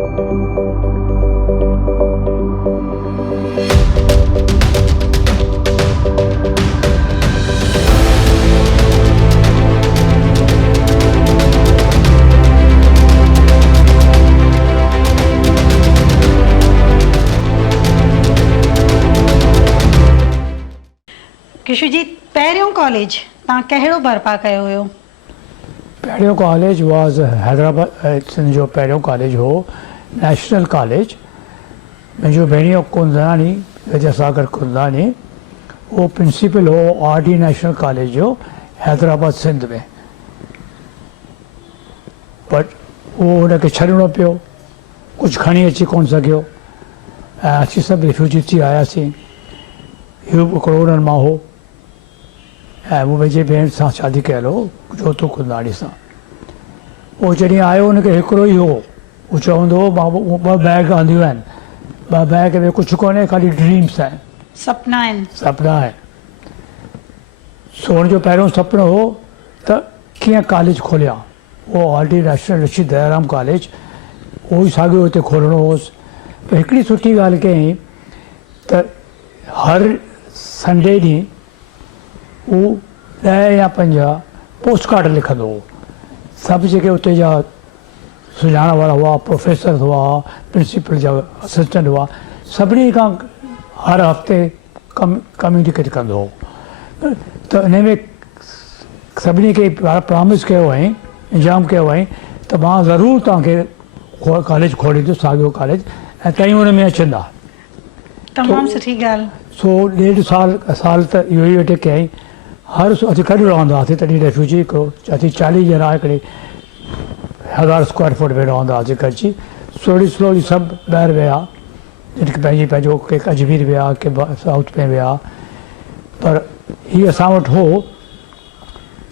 किशु जी, पहिरियों कॉलेज तव्हां कहिड़ो बर्पा कयो हुयो? पहिरियों कॉलेज वॉज हैदराबाद सिंध जो पहिरियों कॉलेज हो नेशनल कॉलेज। मुंहिंजो भेणियो कुंदरानी विद्यासागर कुंदरानी उहो प्रिंसिपल हो RD नेशनल कॉलेज जो हैदराबाद सिंध में, बट उहो हुनखे छॾिणो पियो, कुझु खणी अची कोन सघियो ऐं असीं सभु रिफ्यूजी थी आयासीं। इहो हिकिड़ो उन्हनि मां हो ऐं मूं पंहिंजे भेण सां शादी कयल हो जोतू कुंदाणी सां। उहो जॾहिं आयो हुनखे हिकिड़ो ई हो, उहो चवंदो हो मां ॿ बैग आंदियूं आहिनि, ॿ बैग में कुझु कोन्हे, ख़ाली ड्रीम्स आहिनि, सपना आहिनि। सपना आहिनि। सो हुनजो पहिरियों सुपिनो हो त कीअं कॉलेज खोलियां। उहो RD नेशनल ऋषि दयाराम कॉलेज उहो ई साॻियो हिते खोलणो होसि। पर हिकिड़ी सुठी ॻाल्हि कयईं त हर संडे ॾींहुं उहो 10 या 15 पोस्ट कार्ड लिखंदो हो। सभु जेके उते जा सुञाण वारा हुआ, प्रोफेसर हुआ, प्रिंसिपल जा असिस्टेंट हुआ, सभिनी खां हर हफ़्ते कम्यूनिकेट कंदो हो। त इन में सभिनी खे प्रॉमिस कयो हुअईं, इंजाम कयो हुअईं त मां ज़रूरु तव्हांखे कॉलेज खोलींदुसि, साॻियो कॉलेज, ऐं तव्हीं हुन में अचंदा। तमामु सुठी ॻाल्हि। सो 1.5 साल त इहो ई वेठे कयईं। हर असीं गॾु रहंदा हुआसीं, तॾहिं रेफ्यूजी हिकिड़ो असीं 40 ॼणा हिकिड़े 1000 स्क्वायर फुट में रहंदा हुआसीं गॾिजी। स्लोली सभु ॿाहिरि विया, जिनखे पंहिंजो के अजमेर विया, के साउथ में विया। पर हीअ असां वटि हो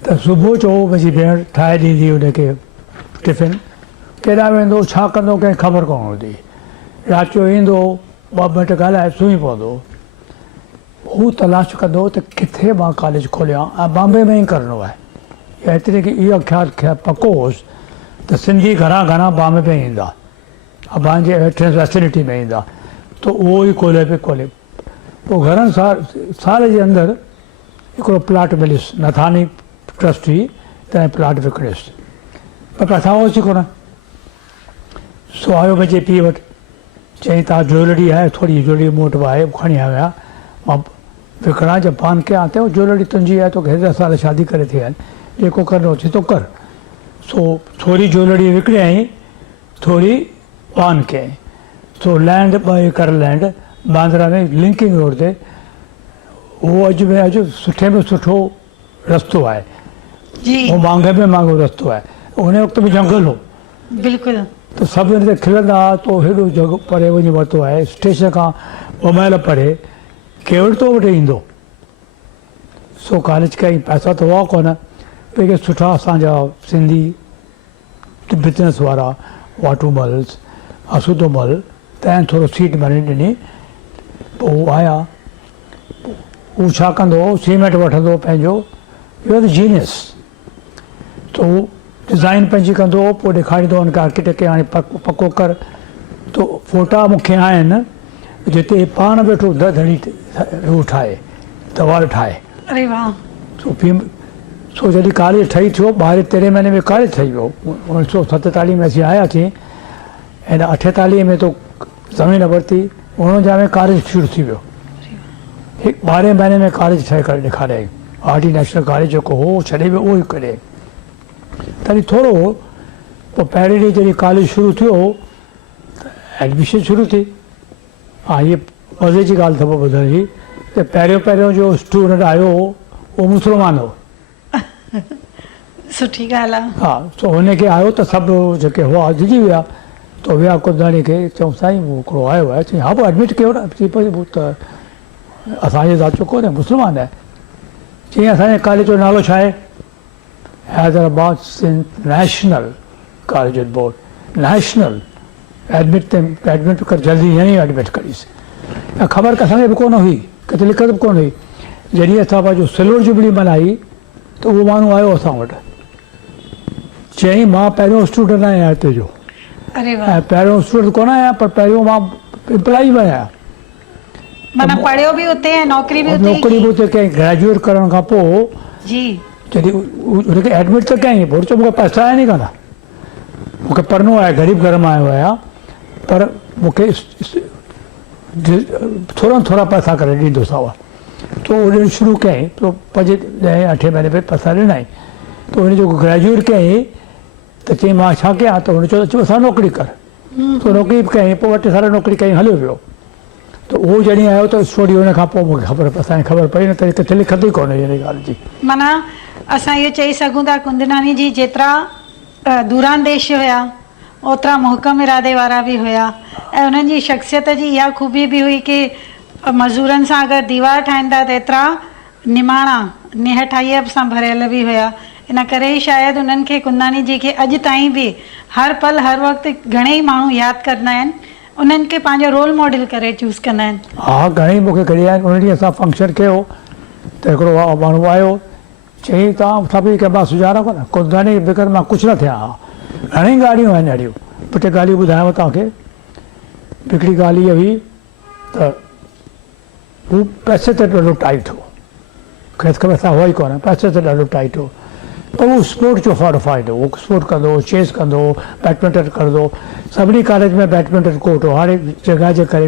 त सुबुह जो मुंहिंजी भेण ठाहे ॾींदी हुनखे टिफ़िन, केॾांहुं वेंदो, छा कंदो, कंहिं ख़बर कोन हूंदी। राति जो ईंदो, 2 मिंट ॻाल्हाए सुम्ही पवंदो। हू तलाश कंदो त किथे मां कॉलेज खोलियां ऐं बॉम्बे में ई करिणो आहे। या हेतिरे की इहो ख़्यालु पको होसि त सिंधी घणा बॉम्बे में ईंदा, अबान जे एंट्रेंस फैसिलिटी में ईंदा, त उहो ई खोले। पोइ घणनि साल जे अंदरि हिकिड़ो प्लाट मिलियुसि, नथानी ट्रस्ट हुई, तंहिं प्लाट विकिणियुसि। पर कथा होसि कोन। सो आयो मुंहिंजे पीउ वटि, चईं तव्हां ज्वेलरी आहे, थोरी ज्वेलरी मूं वटि आहे, खणी आया, मां विकिणां जब पान कयां त ज्वेलरी तुंहिंजी आहे, तोखे हेतिरा साल शादी करे थिया आहिनि, जेको करिणो अचे तो कर। सो थोरी ज्वेलरी विकिणाई, थोरी पान कयईं। सो लैंड 2 एकड़ लैंड बांद्रा में लिंकिंग रोड ते, उहो अॼु सुठे में सुठो रस्तो आहे, उहो महांगे में महांगो रस्तो आहे। उन वक़्त में जंगल हो बिल्कुलु। त सभु हिन ते खिलंदा हुआ, तो हेॾो जॻह परे वञी वरितो आहे, स्टेशन खां 2 माइल परे, केवल तो वटि ईंदो। सो कॉलेज कई, पैसा त हुआ कोन, पर सुठा असांजा सिंधी बिज़नेस वारा, वाटूमल्स, असुदोमल, तंहिं थोरो सीट मनी ॾिनी। पोइ हू आया, हू छा कंदो हो, सीमेंट वठंदो पंहिंजो, इहो त जीनियस। त हू डिज़ाइन पंहिंजी कंदो हो, पोइ ॾेखारींदो हुनखे आर्किटेक्ट खे, हाणे पको कर। त फ़ोटा मूंखे आहिनि जिते पाण वेठो धड़ी हू ठाहे, दीवार ठाहे। अरे वाह। सो जॾहिं कॉलेज ठही थियो, 12-13 महीने में कॉलेज ठही वियो। 1947 में असीं आयासीं, ऐं 48 में तो ज़मीन वरिती, 49 में कॉलेज शुरू थी वियो। 12 महीने में कॉलेज ठहे करे ॾेखारियईं। RD नेशनल कॉलेज जेको हो छॾे वियो, उहो ई करे। तॾहिं थोरो हो, पोइ पहिरें ॾींहुं जॾहिं कॉलेज शुरू थियो त एडमिशन शुरू थी। हा, इहे मज़े जी ॻाल्हि अथव ॿुधण जी, त पहिरियों जो स्टूडेंट आयो हो, उहो मुस्लमान हो। सुठी ॻाल्हि आहे। हा, सो हुनखे आयो त सभु जेके हुआ डिॼी विया। त विया कुंदाणी खे, चऊं साईं मूं हिकिड़ो आयो आहे। चई हा, पोइ एडमिट कयो न। त असांजे ज़ात कोन्हे, मुस्लमान आहे। चई असांजे कॉलेज जो नालो छा आहे? Hyderabad Sindh national college board. National admit कर, जल्दी यहीं एडमिट करीसि। ऐं ख़बर असांखे बि कोन हुई, किथे लिखत बि कोन हुई। जॾहिं असां पंहिंजो सिल्वर जुबली मल्हाई त उहो माण्हू आयो असां वटि, चयईं मां पहिरियों स्टूडेंट आहियां हिते जो, अरे वाह। ऐं पहिरियों स्टूडेंट कोन आहियां पर पहिरियों मां इम्प्लॉई में आहियां माना पढ़ियो बि उते ऐं नौकिरी बि उते ई नौकिरी बि कई? उते कई ग्रेजुएट करण खां पोइ जी जॾहिं हुनखे एडमिट त कयईं पोइ चयो मूंखे पैसा आहिनि ई कान मूंखे पढ़णो आहे ग़रीब घर मां आयो आहियां पर मूंखे थोरा पैसा करे ॾींदोसांव तो उन शुरू कयईं तो 5-8 महीने में पैसा ॾिनई तो हुन जेको ग्रेजुएट कयईं त चई मां छा कयां त हुन चयो असां नौकिरी कर तो नौकिरी कयईं पोइ 2 साल नौकिरी कयईं हलियो वियो त उहो जॾहिं आयो त स्टोरी हुन खां पोइ मूंखे असांखे ख़बर पई न त किथे लिखंदी कोन्हे हिन ॻाल्हि जी। माना असां इहो चई सघूं था कुंदनानी जी जेतिरा दूरांदेश हुया ओतिरा मुहकम इरादे वारा बि हुया ऐं उन्हनि जी शख़्सियत जी इहा ख़ूबी बि हुई की मज़दूरनि सां अगरि दीवार ठाहींदा त एतिरा निमाणा निहठाईअ सां भरियल बि हुया इन करे ई शायदि उन्हनि खे कुंदनानी जी खे अॼु ताईं बि हर पल हर वक़्तु घणेई माण्हू यादि कंदा आहिनि उन्हनि खे पंहिंजो रोल मॉडल करे चूज़ कंदा आहिनि। हा घणेई मूंखे कढिया आहिनि उन ॾींहुं असां फंक्शन कयो त हिकिड़ो माण्हू आयो चई तव्हां सभई खे मां सुञाणो कोन कुंदनानी बग़ैर मां कुझु न थिया हा घणेई ॻाल्हियूं आहिनि अहिड़ियूं ॿ 2 ॻाल्हियूं ॿुधायांव तव्हांखे हिकिड़ी ॻाल्हि इहा हुई त हू पैसे ते ॾाढो टाइट हो खेसि पैसा हुआ ई कोन पैसे ते ॾाढो टाइट हो पर उहो स्पोर्ट जो फॉर्टिफाइड हो उहो स्पोर्ट कंदो हो चेस कंदो हो बैडमिंटन कंदो सभिनी कॉलेज में बैडमिंटन कोर्ट हो हर हिकु जॻह जे करे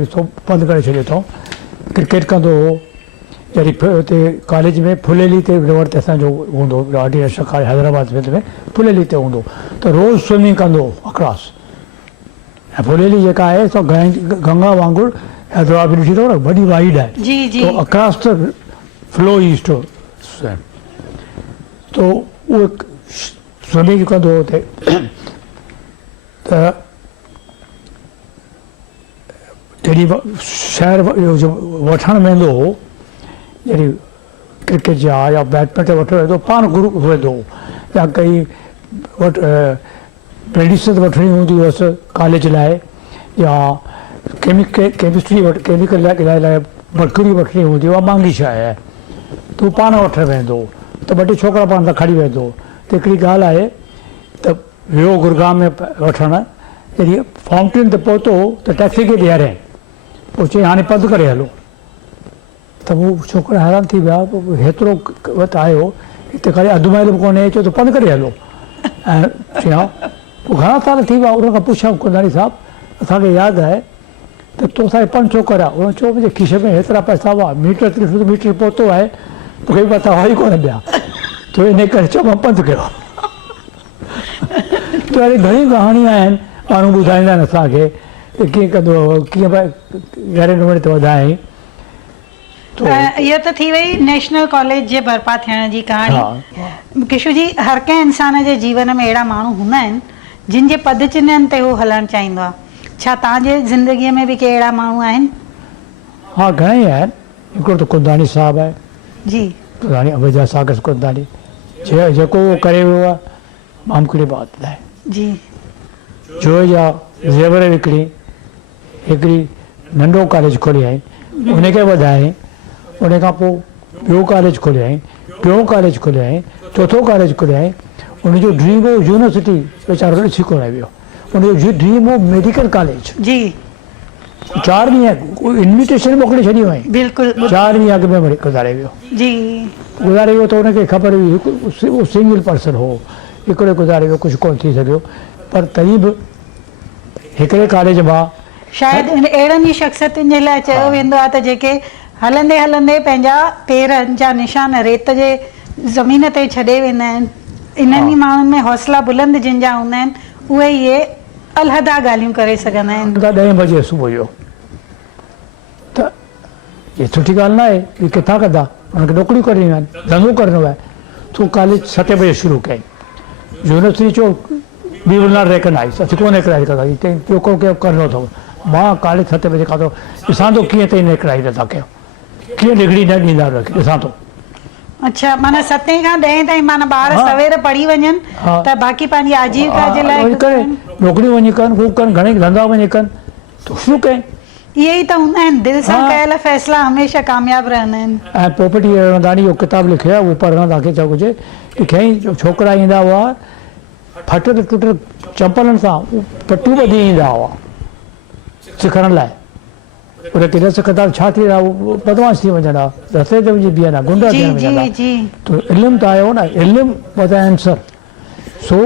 बंदि करे छॾियो अथऊं क्रिकेट कंदो हो जॾहिं हुते कॉलेज में फुलेली ते रोड ते असांजो हूंदो ॾाढी हैदराबाद में फुलेली ते हूंदो त रोज़ु स्विमिंग कंदो अक्रॉस ऐं फुलेली जेका आहे सो गंगा वांगुरु हैदराबाद में ॾिठी अथव न वॾी वाइड आहे जी जी तो across the flow is to तो उहो स्विमिंग कंदो हो हुते त जॾहिं शहर वठणु वेंदो हो जॾहिं क्रिकेट जा या बैडमिंटन वठणु वेंदो पाण ग्रुप वेंदो हो या कई मेडिसिन वठणी हूंदी हुअसि कॉलेज लाइ या केमिस्ट्री केमिकल लाइ मर्करी वठणी हूंदी उहा महांगी शइ आहे तूं पाण वठणु वेंदो त 2 छोकिरा पाण सां खणी वेंदो त हिकिड़ी ॻाल्हि आहे त वियो गुरगांव में वठणु जॾहिं फाउंटेन ते पहुतो त टैक्सी खे ॾियाराईं पोइ चई हाणे पंधु करे हलो त उहो छोकिरा हैरान थी विया हेतिरो वटि आयो हिते ख़ाली अधु माइल बि कोन्हे चयो त पंधु करे हलो ऐं चयां पोइ घणा साल थी विया उन खां पुछां कुंदनानी साहिबु असांखे यादि आहे त तो असांखे पंधु छो करिया उन चयो मुंहिंजे खीसे में हेतिरा पैसा हुआ मीटर पहुतो आहे मूंखे पता हुआ ई कोन ॿिया तो इन करे चयो मां पंधु कयो त अहिड़ी घणी कहाणियूं आहिनि माण्हू ॿुधाईंदा आहिनि असांखे त कीअं कंदो कीअं गहरे नमूने ते वधायईं इहो त थी वई नेशनल कॉलेज जे बर्पा थियण जी कहाणी। किशू जी हर कंहिं इंसान जे जीवन में अहिड़ा माण्हू हूंदा आहिनि जिन जे पद चिन्हनि ते हू हलणु चाहींदो आहे छा तव्हांजे ज़िंदगीअ में बि के अहिड़ा माण्हू आहिनि? हा घणेई आहिनि हिकिड़ो त कुंदनानी साहिबु आहे जी कुंदनानी अवेजा सागर कुंदनानी जेको उहो करे वियो आहे मामूली बात आहे जी जो जा ज़ेवर विकिणी हिकिड़ी नंढो कॉलेज खोलियईं उनखे वधायईं उन खां पोइ ॿियो कॉलेज खोलियईं टियों कॉलेज खोलियईं चोथों कॉलेज खोलियईं उनजो ड्रीम हो यूनिवर्सिटी वीचारो ॾिसी कोन वियो उनजो ड्रीम हो मेडिकल कॉलेज जी 4 ॾींहं इन्विटेशन मोकिले छॾी हुई बिल्कुलु 4 ॾींहं अॻु में गुज़ारे वियो जी गुज़ारे वियो त उनखे ख़बर हुई उहो सिंगल पर्सन हो हिकिड़ो गुज़ारे वियो कुझु कोन थी सघियो पर तॾहिं बि हिकिड़े कॉलेज मां शायदि अहिड़नि ई शख़्सियतुनि जे लाइ चयो वेंदो आहे त जेके हलंदे हलंदे पंहिंजा पेरनि जा निशान रेत जे ज़मीन ते छॾे वेंदा आहिनि इन्हनि ई माण्हुनि में हौसला बुलंद जिन जा हूंदा आहिनि उहे इहे अलहदा ॻाल्हियूं करे सघंदा आहिनि। 10 बजे सुबुह जो त इहा सुठी ॻाल्हि न आहे इहे किथां कंदा हुनखे नौकिरियूं करणियूं आहिनि धंधो करिणो आहे तूं कॉलेज 7 बजे शुरू कयईं यूनिवर्सिटी चयो वी विल नॉट रिकॉग्नाइज़ असीं कोन रिकॉग्नाइज़ कंदासीं ॿियो को करिणो अथव मां कॉलेज 7 बजे खां थो ॾिसां थो कीअं ताईं रिकॉग्नाइज़ नथा कयो कीअं डिग्री न ॾींदा ॾिसां थो। अच्छा माना 7 खां 10 ताईं माना ॿार सवेर पढ़ी वञनि त बाक़ी पंहिंजी आजीविका जे लाइ नौकिरियूं वञी कनि हू कनि घणेई धंधा वञी कनि त शुरू कयईं इहे ई त हूंदा आहिनि दिलि सां कयल फ़ैसिला हमेशह कामयाबु रहंदा आहिनि। ऐं पोपटी रवंदानी जो किताबु लिखियो आहे उहो पढ़णु तव्हांखे चयो हुजे लिखियईं जो छोकिरा ईंदा हुआ फटियल टुटियल चंपलनि सां पटू ॿधी ईंदा हुआ सिखण लाइ उन केॾा सिखंदा छा थी रहा बदमाश थी वञनि हा रस्ते ते वञी बीहनि हा गुंडा जी थियण जी वञनि जी तो इल्मु त आयो न इल्मु वॉज आंसर सो